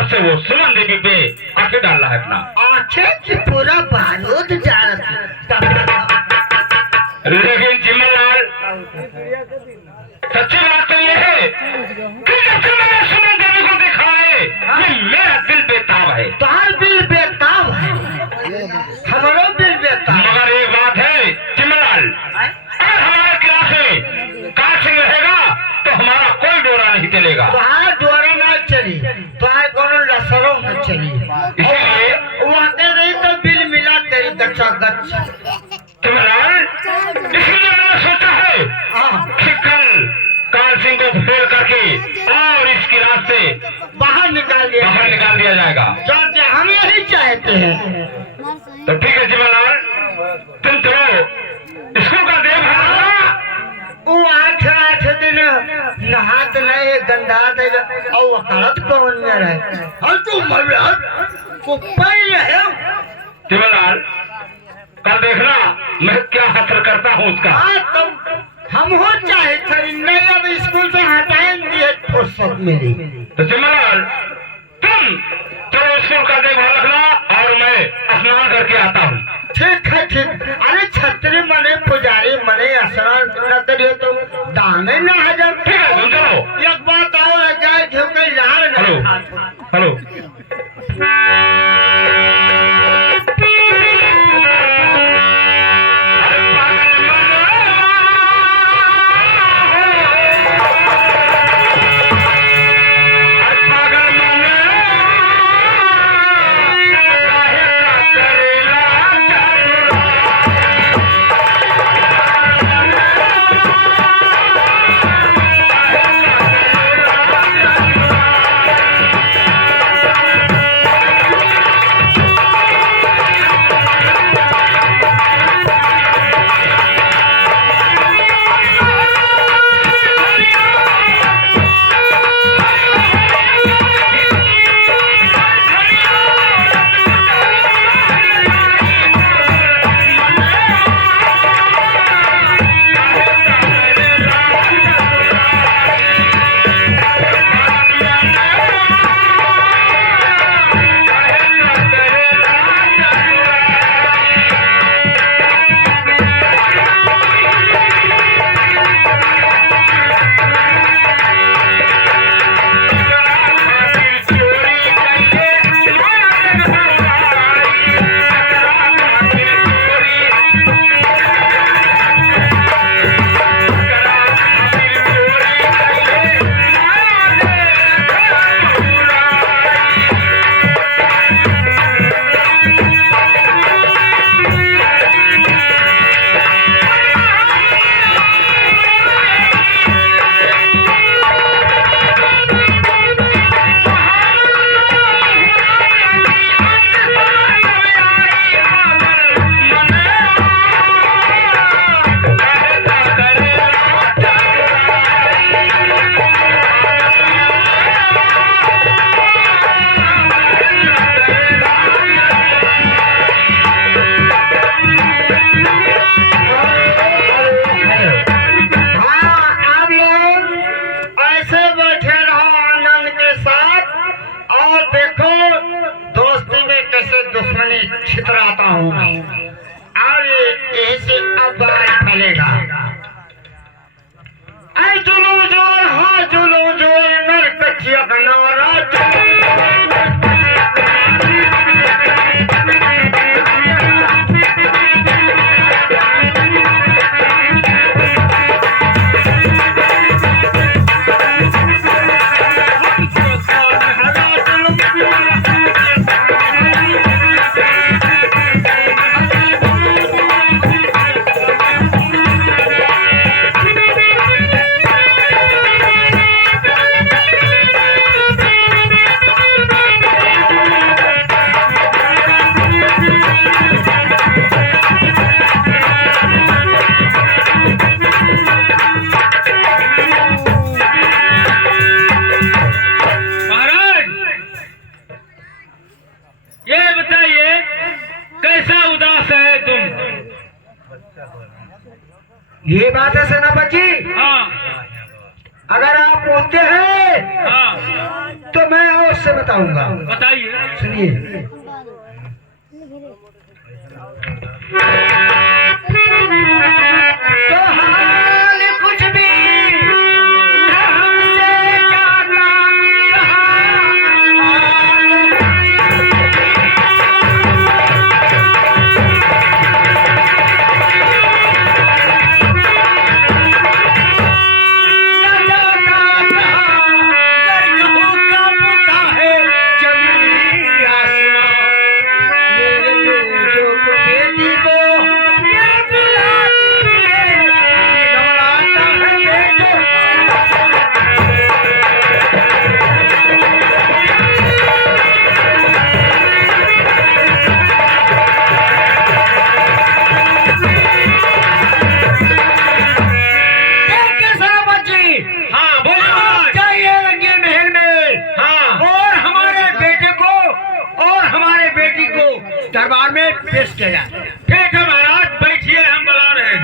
तब से वो सुमन देवी पे आंखें डाल रहा है अपना। आंखें की पूरा बारूद जा लेकिन चिमनलाल सच्ची बात तो ये है कि जब से मैंने सुमन देवी को देखा है ये मेरा दिल बेताब है। तुम्हारा दिल बेताब है, हमारा दिल बेताब। मगर एक बात है चिमनलाल, अगर हमारे क्लास में कांच रहेगा तो हमारा कोई डोरा नहीं चलेगा। तुम्हारा डोरा ना चली, तुम्हारे कोनो लसरों न चली, इसलिए वाकई नहीं तो बिल मिला तेरी गच्चा गच्छ। चिमनलाल, इसलिए मैंने सोचा है कि कल काल सिंह को फेल करके और इस क्लास से बाहर निकाल दिया जाएगा। क्योंकि हम यही चाहते हैं। तो ठीक है चिमनलाल, तुम चलो स्कूल का देखभाल रखना। वो 8 दिन नहात नहीं गंदा दे और वकालत कौन में रहे और तू को पहले है चिमनलाल, कल देखना मैं क्या हासिल करता हूँ उसका। तो हम हो चाहे थे नहीं, अब स्कूल से हटाएंगे फुर्सत मिली। तो चिमनलाल तुम चलो स्कूल का देखभाल रखना और मैं स्नान करके आता हूँ। ठीक है ठीक। अरे छतरी मने पुजारी मने स्नान न करिए तो दाने न हजम। ठीक है तुम चलो। एक बात और जाए झुके यार हेलो हेलो छितराता हूँ और ऐसे अब फैलेगा। जुलूम जोर हाँ जुलूम जोर नर कच्चिया बनारा ये बात है सेनापति। हाँ अगर आप बोलते हैं हाँ तो मैं अवश्य बताऊंगा। बताइए। सुनिए। तो हाल कुछ भी हमसे ज्यादा दरबार में पेश किया जाए। ठीक है महाराज, बैठिए, हम बुला रहे हैं।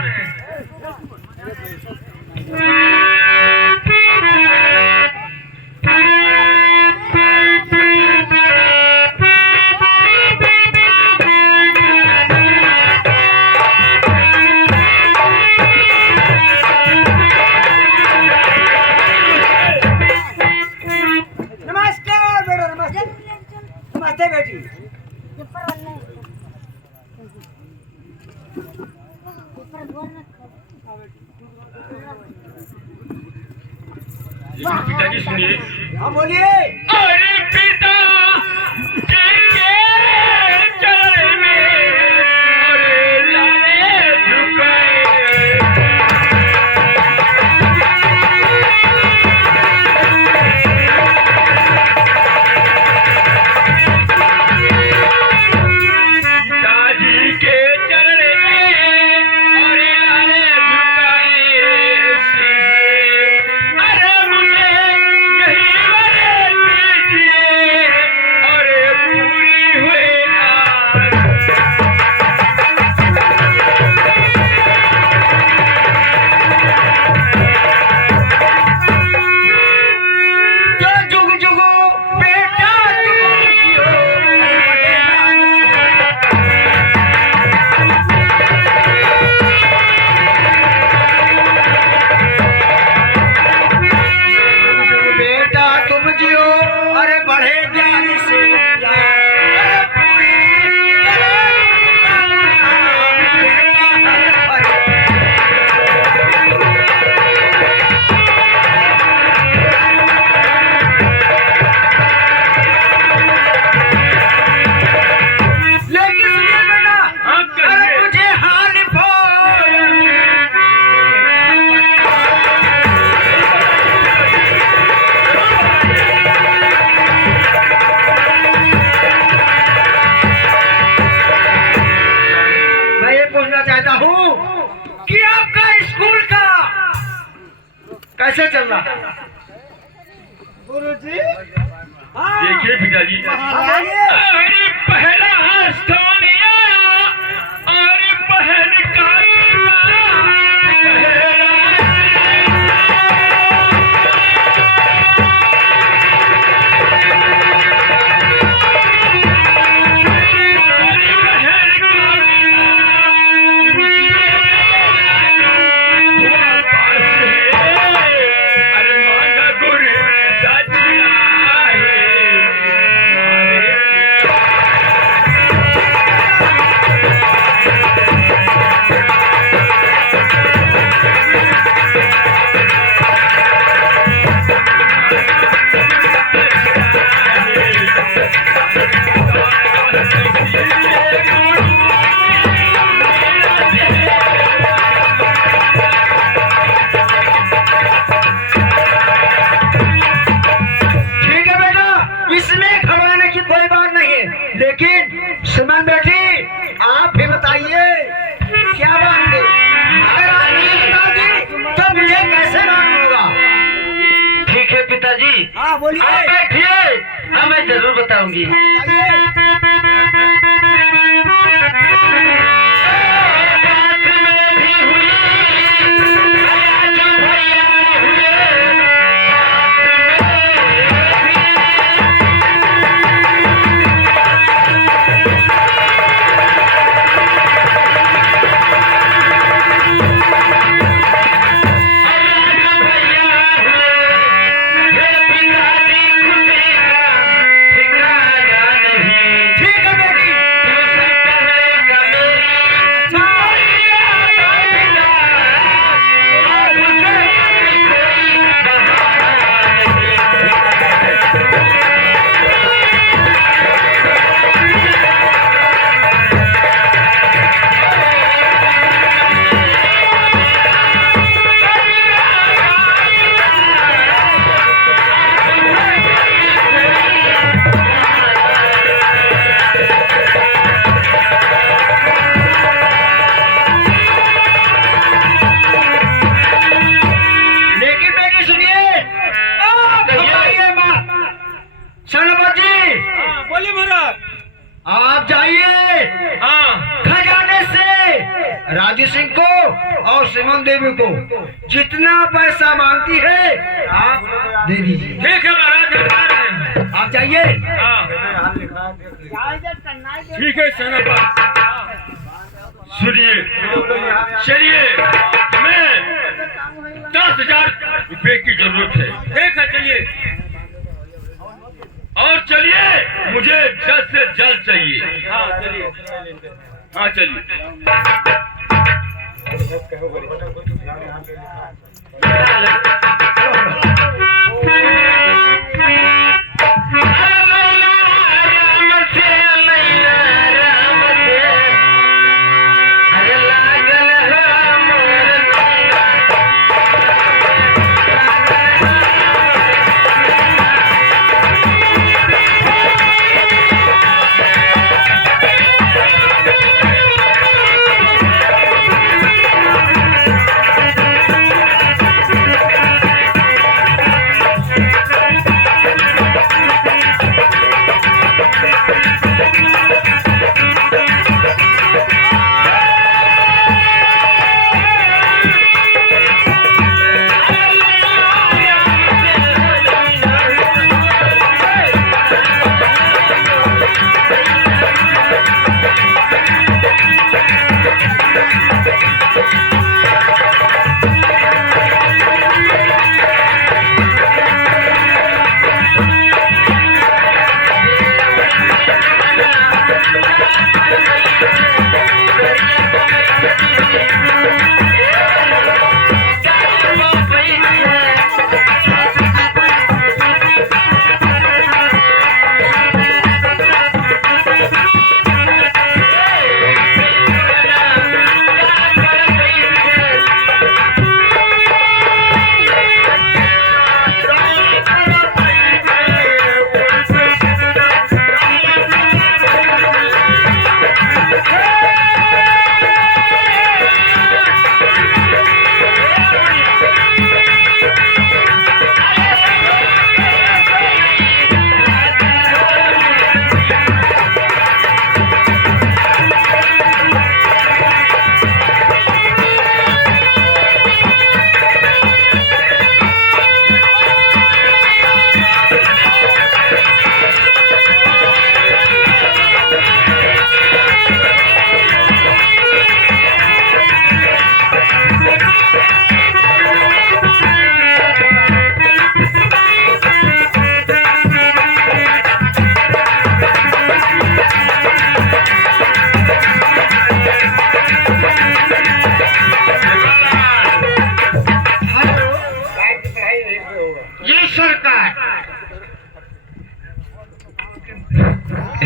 नमस्कार बेटा, नमस्ते। नमस्ते बेटी। पिताजी सुनिए। हाँ बोलिए। अरे पिता के चरण में अरे लाले झुकाए। पिताजी के चरण में अरे लाले झुकाए। अरे मुझे यही वरे दीजिए अरे पूरी हुई आज। जो जुग जुगो बेटा जुगो जियो। जुग जुग बेटा तुम जियो, अरे बढ़े ज्ञान से अरे पूरी करे बेटा अरे लेकिन सुनिए बेटा, हाँ, कहिए। अरे मुझे हाल मैं ये पूछना चाहता हूँ कि आपका स्कूल का कैसे चल रहा है? गुरुजी देखिए पिताजी, अरे पहला स्थान आया और बहन का लेकिन सुमन बेटी आप भी बताइए क्या बात है? अगर आप नहीं बताओगी तो मुझे कैसे मालूम होगा? ठीक है पिताजी, हाँ बोलिए। आप बैठिए, हाँ मैं जरूर बताऊंगी। बताइए। जाइए हाँ खजाने से राजू सिंह को और सुमन देवी को जितना पैसा मांगती है आप दे दीजिए। ठीक है महाराज, हम आ रहे हैं। आप जाइए। हाँ ठीक है सेनापति, सुनिए, चलिए, हमें 10,000 रुपए की जरूरत है। ठीक है, चलिए, और चलिए, मुझे जल्द से जल्द चाहिए। हाँ चलिए, हाँ चलिए।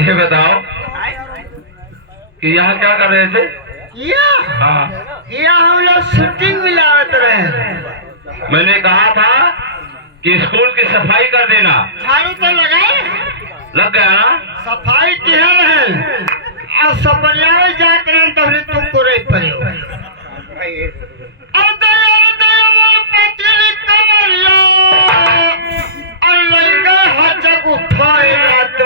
ये बताओ कि यहाँ क्या कर रहे थे? हाँ, हम लोग शूटिंग में लागत रहे। मैंने कहा था कि स्कूल की सफाई कर देना। झाड़ू तो लगाए, लग गया ना? सफाई किया है और सपरिया जाते रहे तो हमने तुमको रही पड़े और लड़का हजक उठाए रात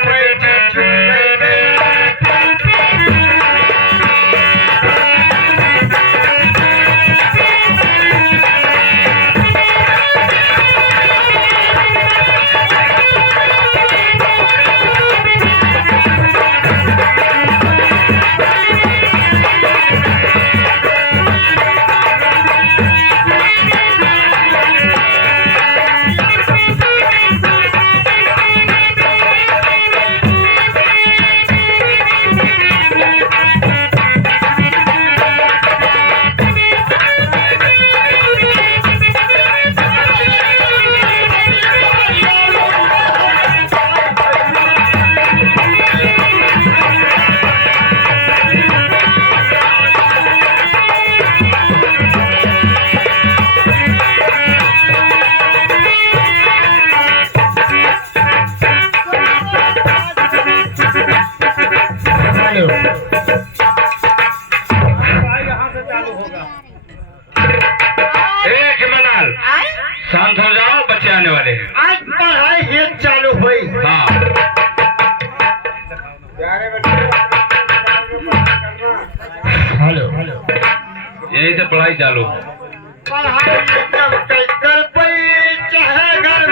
शांत हो जाओ, बच्चे आने वाले हैं। आज पढ़ाई चालू हुई। हाँ, यही से पढ़ाई चालू। पढ़ाई जब तक कर पई चाहे घर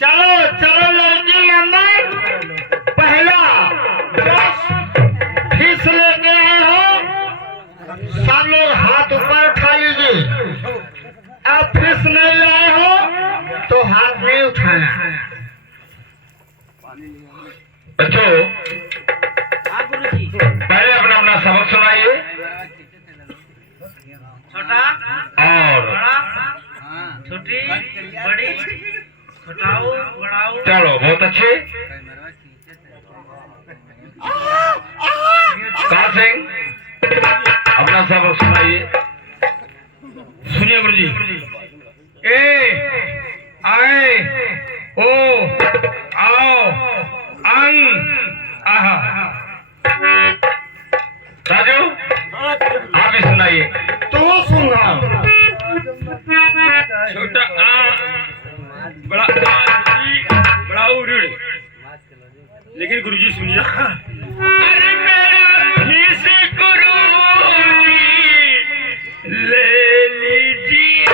चलो चलो लड़की नंबर पहला 10 फीस लेके आए हो, सब लोग हाथ ऊपर उठा लीजिए। अब फीस नहीं लाए हो तो हाथ नहीं उठाना। बच्चों पहले अपना अपना सबक सुनाइए। छोटा और बड़ा, छोटी बड़ी, छोटाऊ बड़ाऊ। चलो बहुत अच्छे। काल सिंह अपना सबक सुनाइए। सुनिए गुरु जी। ए आए ओ आओ अंग आहा। राजू आप भी सुनाइए। तो सुना छोटा आ, बड़ा आ, छोटी बड़ाऊ ऋण। लेकिन गुरुजी सुनिए। अरे मेरा फीस गुरुजी ले लीजिए।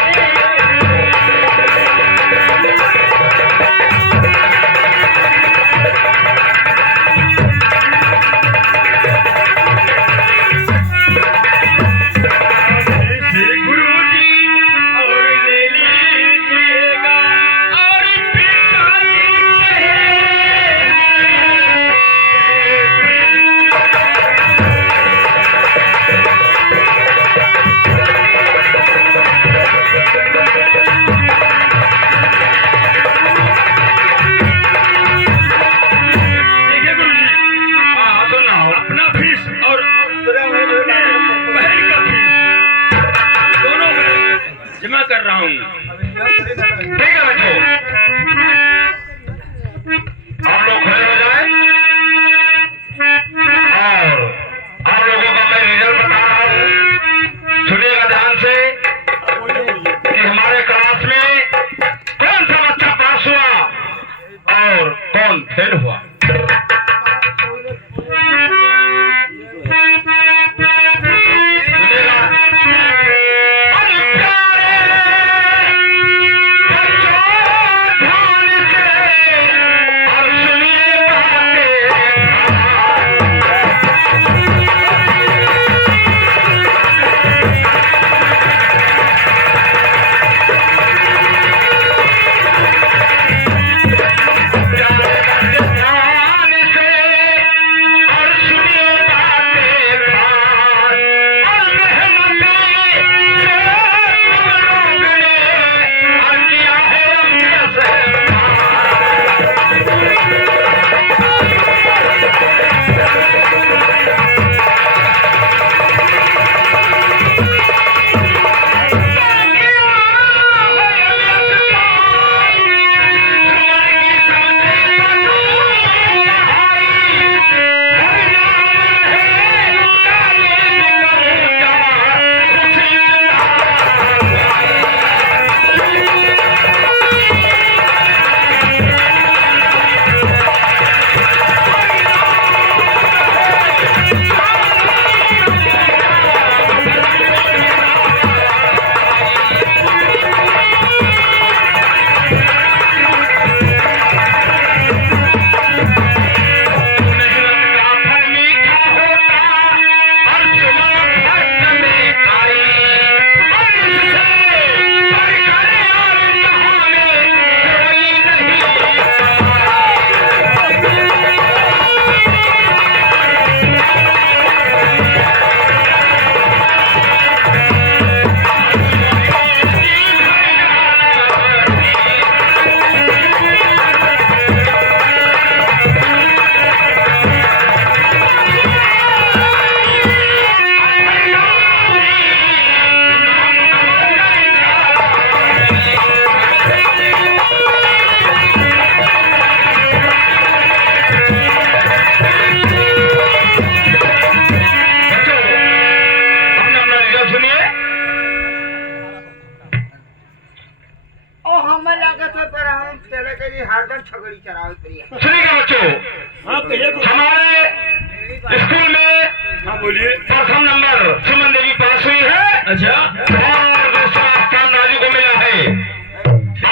कर रहा हूँ। ठीक है बच्चों, आप लोग खड़े हो जाएं और आप लोगों का मैं रिजल्ट बता रहा हूँ। सुनिएगा ध्यान से कि हमारे क्लास में कौन सा बच्चा पास हुआ और कौन फेल हुआ। ध्यान सुनिएगा बच्चों, हमारे स्कूल में बोलिए। प्रथम नंबर सुमन देवी पास हुई है। अच्छा, और दूसरा स्थान राजू को मिला है।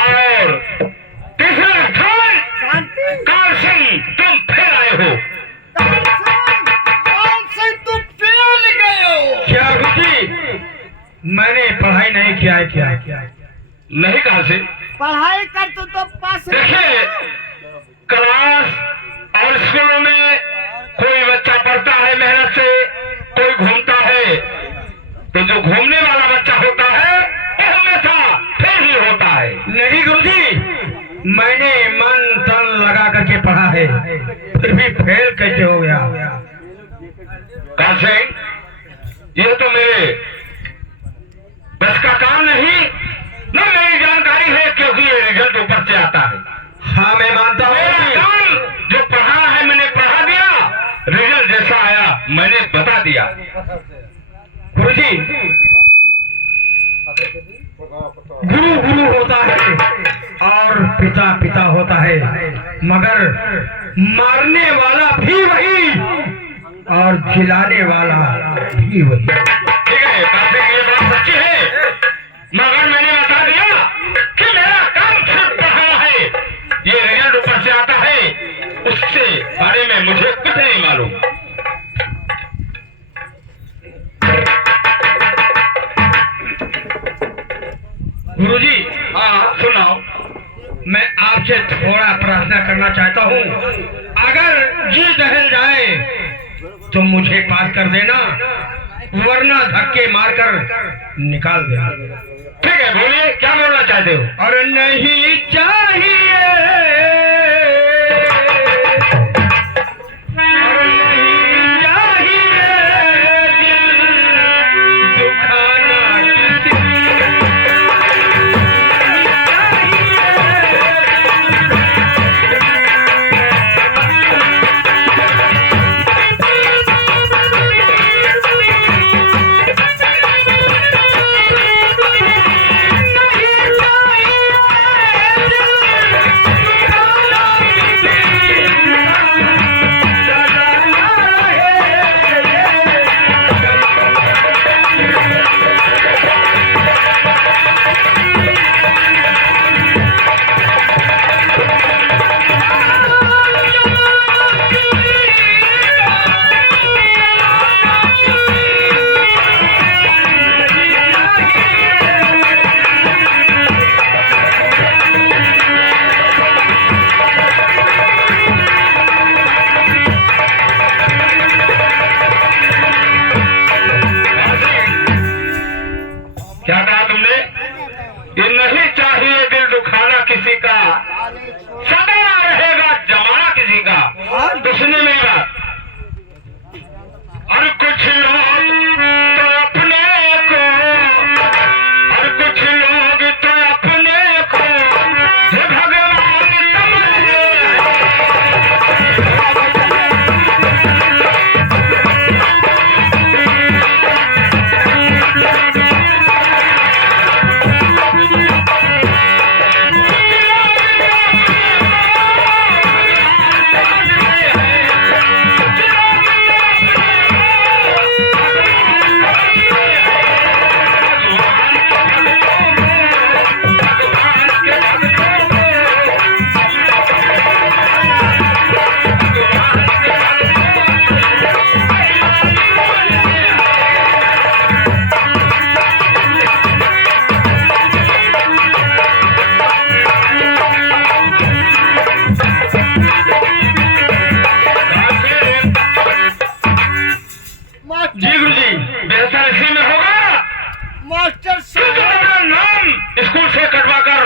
और तीसरा स्थान काल सिंह, तुम फिर आए हो। क्या गुरुजी, मैंने पढ़ाई नहीं किया है क्या? नहीं काल सिंह, पढ़ाई कर तो पास देखिए क्लास और स्कूलों में कोई बच्चा पढ़ता है मेहनत से, कोई घूमता है, तो जो घूमने वाला बच्चा होता है वो हमेशा फेल ही होता है। नहीं गुरुजी, मैंने मन तन लगा करके पढ़ा है, फिर भी फेल कैसे हो गया? काल सिंह, ये तो मेरे बस का काम नहीं, न मेरी जानकारी है, क्योंकि ये रिजल्ट ऊपर से आता है। हाँ, मैं मानता मेरा हूँ। काम जो पढ़ा है मैंने पढ़ा दिया, रिजल्ट जैसा आया मैंने बता दिया। गुरुजी, गुरु गुरु होता है और पिता पिता होता है, मगर मारने वाला भी वही और खिलाने वाला भी वही। ठीक है काफी, ये बात सच्ची है, मगर मैंने बता दिया कि मेरा काम सिर्फ पढ़ाना है। ये रिजल्ट ऊपर से आता है, उससे बारे में मुझे कुछ नहीं मालूम। गुरुजी, हाँ सुनाओ। मैं आपसे थोड़ा प्रार्थना करना चाहता हूँ। अगर जी दहल जाए तो मुझे पास कर देना, वरना धक्के मारकर निकाल देना। ठीक है, बोलिए क्या बोलना चाहते हो? और नहीं चाहिए, और नहीं चाहिए दिल दुखाना किसी। क्या कहा तुमने? ये नहीं चाहिए दिल दुखाना किसी का, सदा रहेगा जमाना किसी का। तो सुनिए मेरी बात। और कुछ लोग तो अपने को, और कुछ लोग तो अपने को हे भगवान समझते जी गुरुजी, बेहतर इसी में होगा मास्टर कि तुम अपना नाम स्कूल से कटवा कर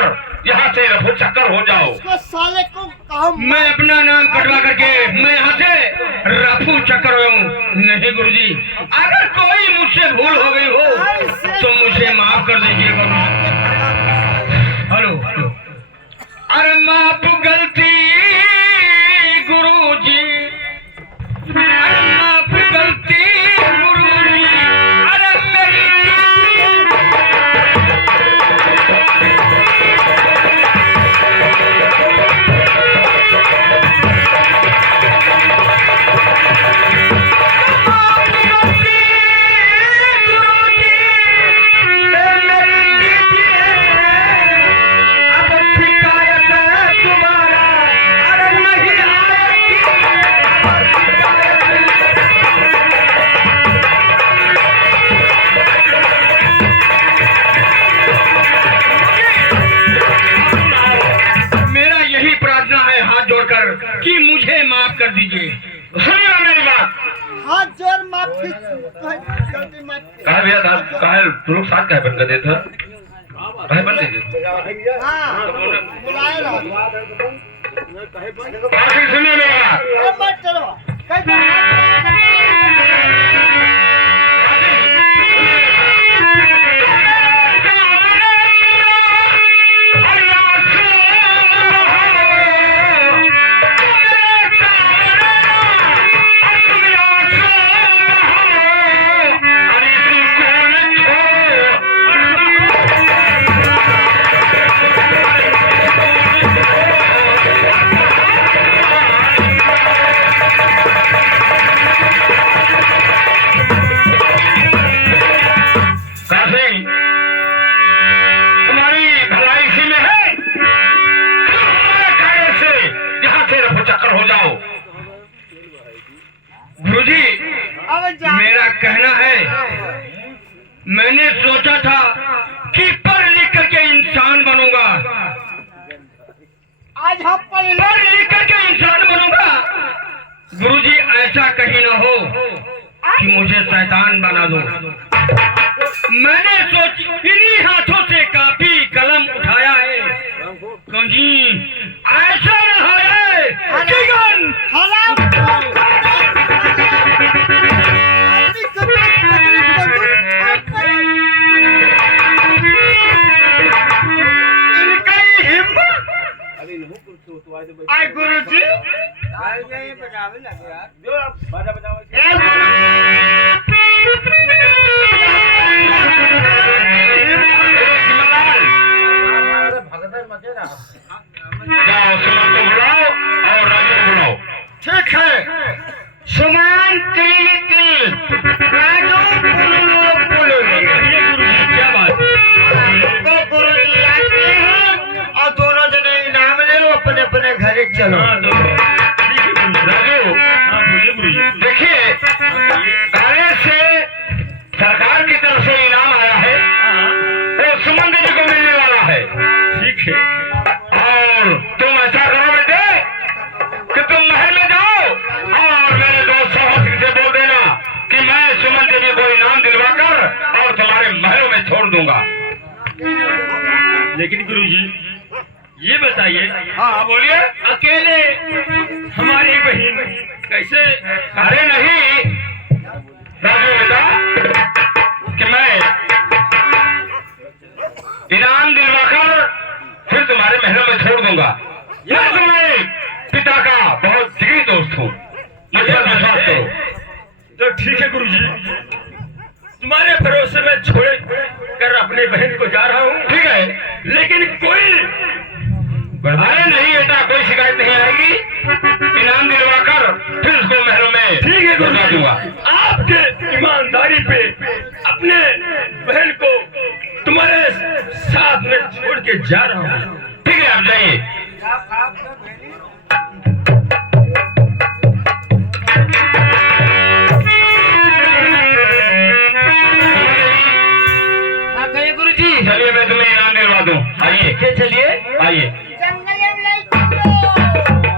यहाँ से रफू चक्कर हो जाओ। को साले को कहा मैं अपना नाम कटवा करके मैं यहाँ से रफू चक्कर हूँ। नहीं गुरुजी, अगर कोई मुझसे भूल हो गई हो तो मुझे माफ कर दीजिएगा। हेलो हेलो, अरे माफ गलती गुरुजी, अरे माफ गलती गुरुजी, अरे मेरी माफी जल्दी मत कहा भैया था कहा तू लोग साथ कहा बन कर देते कहे बन दे हाँ बुलाए रहो काफी सुनिए मेरी बात अरे मत चलो कैसे गुरुजी अब जा मेरा कहना है मैंने सोचा था कि पढ़ लिख करके इंसान बनूंगा आज हम पढ़ पढ़ लिख करके इंसान बनूंगा गुरुजी ऐसा कहीं ना हो कि मुझे शैतान बना दो मैंने सोच इन्हीं हाथों से कापी कलम उठाया है कहीं ऐसा न हो जाए कि गन इनका ही हिम्मत आय गुरुजी जाओ सुमन को बुलाओ और राजू को बुलाओ ठीक है सुमन तिल राजू पुलुलु ये गुरुजी क्या बात तो गुरुजी आते हैं और दोनों जने इनाम ले लो अपने अपने घर चलो राजू देखिए कार्य से सरकार की तरफ से इनाम आया है वो सुमन देवी को मिलने वाला है ठीक है और तुम ऐसा करो बेटे कि तुम महल में जाओ और मेरे दोस्त साहब से बोल देना कि मैं सुमन देवी को इनाम दिलवाकर और तुम्हारे महलों में छोड़ दूंगा लेकिन गुरुजी ये बताइए हाँ बोलिए अकेले हमारी बहन कैसे अरे नहीं राजू बेटा कि मैं इनाम दिलवाकर फिर तुम्हारे महलों में छोड़ दूंगा मैं तुम्हारे पिता का बहुत जिगरी दोस्त हूँ मुझ पर विश्वास करो तो ठीक है गुरुजी तुम्हारे भरोसे में छोड़ कर अपने बहन को जा रहा हूँ ठीक है लेकिन कोई अरे नहीं बेटा कोई शिकायत नहीं आएगी इनाम दिलवाकर फिर उसको महलों में ठीक है लौटा गुरुजी दूंगा आपके ईमानदारी पे अपने बहन को तुम्हारे साथ में छोड़ के जा रहा हूँ ठीक है आप जाइए हाँ कहिए गुरुजी चलिए मैं तुम्हें इनाम दिलवा दूं आइए चलिए आइए जंगल में ले चलो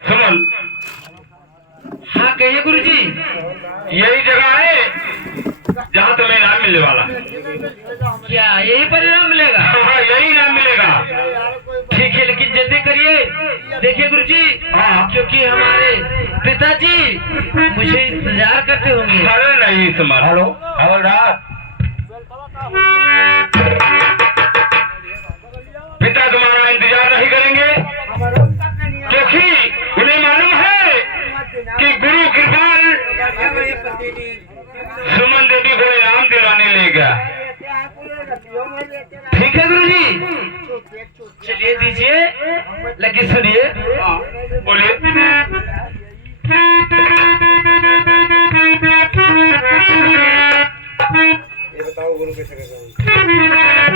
सुमन हाँ कहिए गुरुजी यही जगह है जहाँ तुम्हें इनाम मिलने वाला क्या यही परिणाम मिलेगा हाँ यही इनाम मिलेगा ठीक है लेकिन जल्दी करिए देखिए गुरुजी हाँ। क्योंकि हमारे पिताजी मुझे इंतजार करते होंगे अरे नहीं सुमन हेलो हवलदार पिता तुम्हारा इंतजार नहीं करेंगे क्योंकि उन्हें मालूम है कि गुरु कृपाल सुमन देवी को इनाम दिलाने ले गया ठीक है गुरुजी चलिए दीजिए लेकिन सुनिए बोलिए तो ये बताओ गुरु कैसे भर जाऊंगी ये बताओ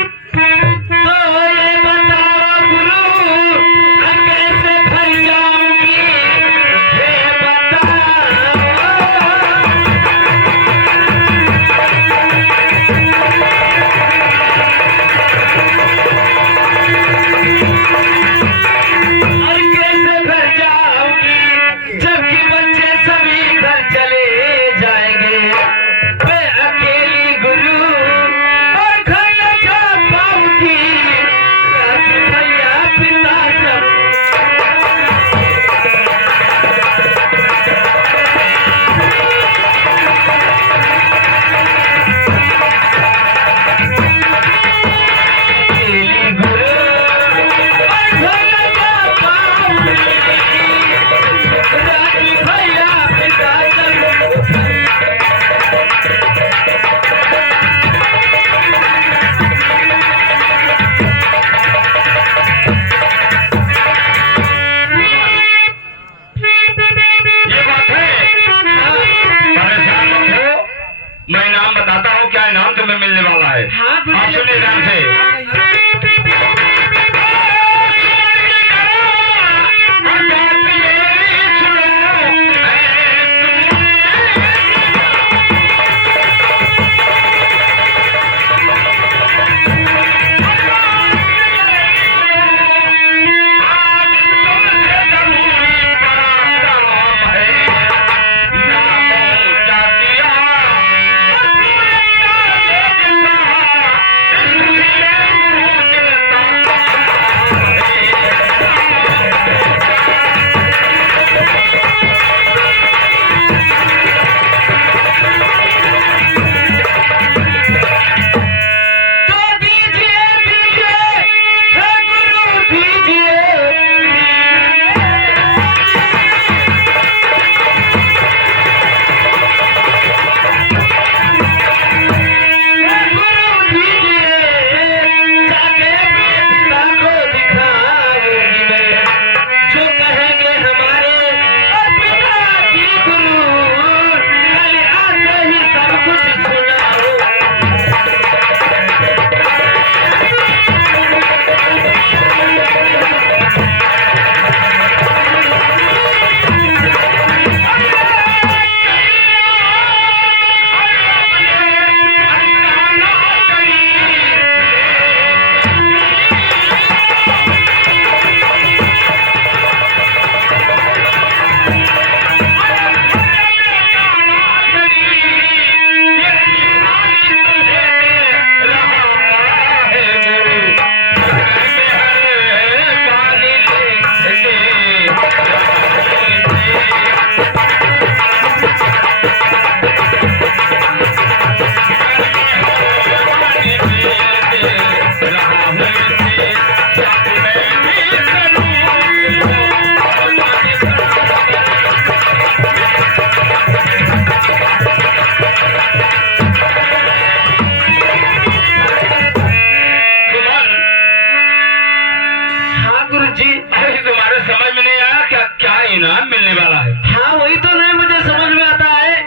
इनाम मिलने वाला है। हाँ वही तो नहीं मुझे समझ में आता है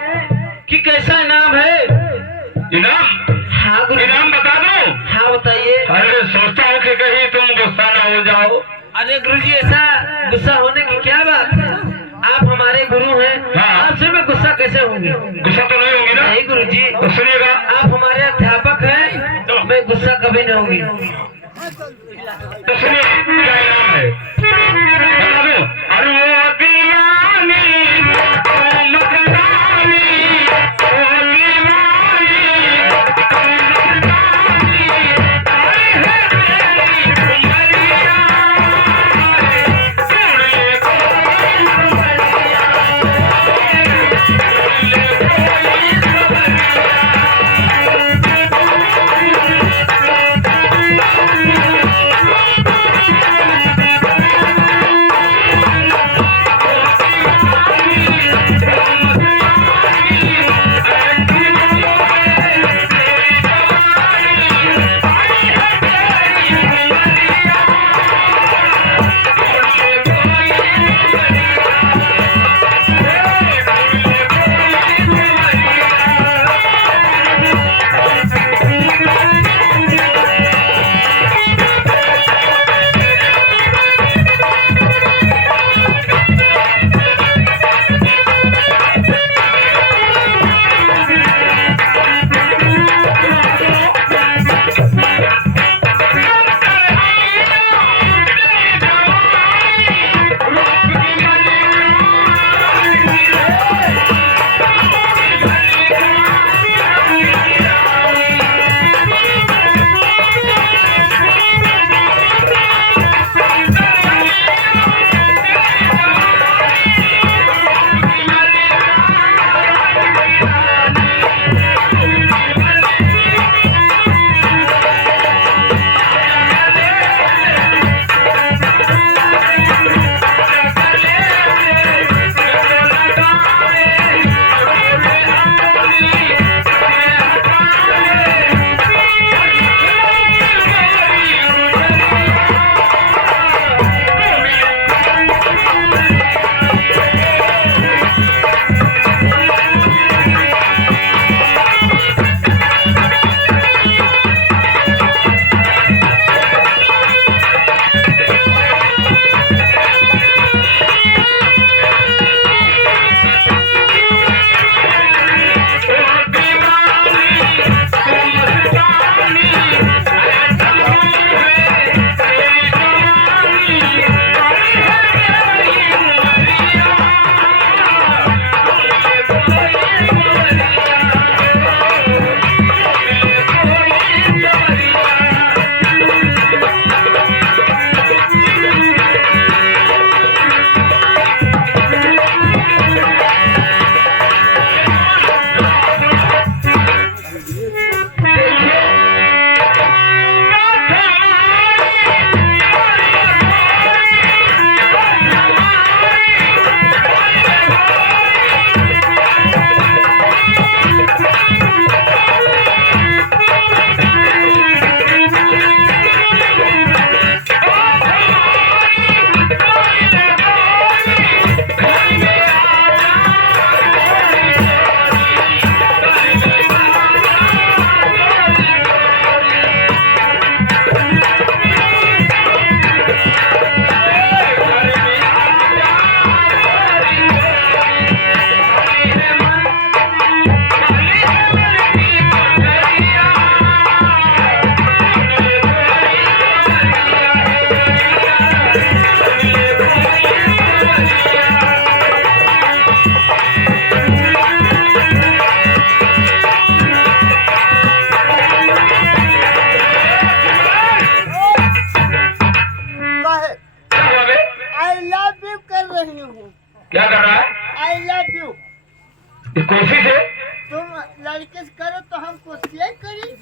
कि कैसा इनाम है। इनाम? हाँ गुरु। इनाम बता दो। हाँ बताइए। अरे सोचता हूँ कि कहीं तुम गुस्सा ना हो जाओ। अरे गुरुजी ऐसा गुस्सा होने की क्या बात है, आप हमारे गुरु हैं। हाँ। आपसे मैं गुस्सा कैसे होंगे? गुस्सा तो नहीं होगी ना? नहीं गुरुजी, तो सुनिएगा, आप हमारे अध्यापक हैं, मैं गुस्सा कभी नहीं होंगी। तो सुनिए क्या इनाम है बता दो। अरे वो दीवानी ओ मस्तानी, ओ दीवानी ओ मस्तानी, अरे है तेरी उमरिया, सुन ले कोई उमरिया, सुन ले कोई उमरिया। क्या कर रहा है? I love you. इस कुर्सी से तुम लड़के से करो तो हमको शेयर करी।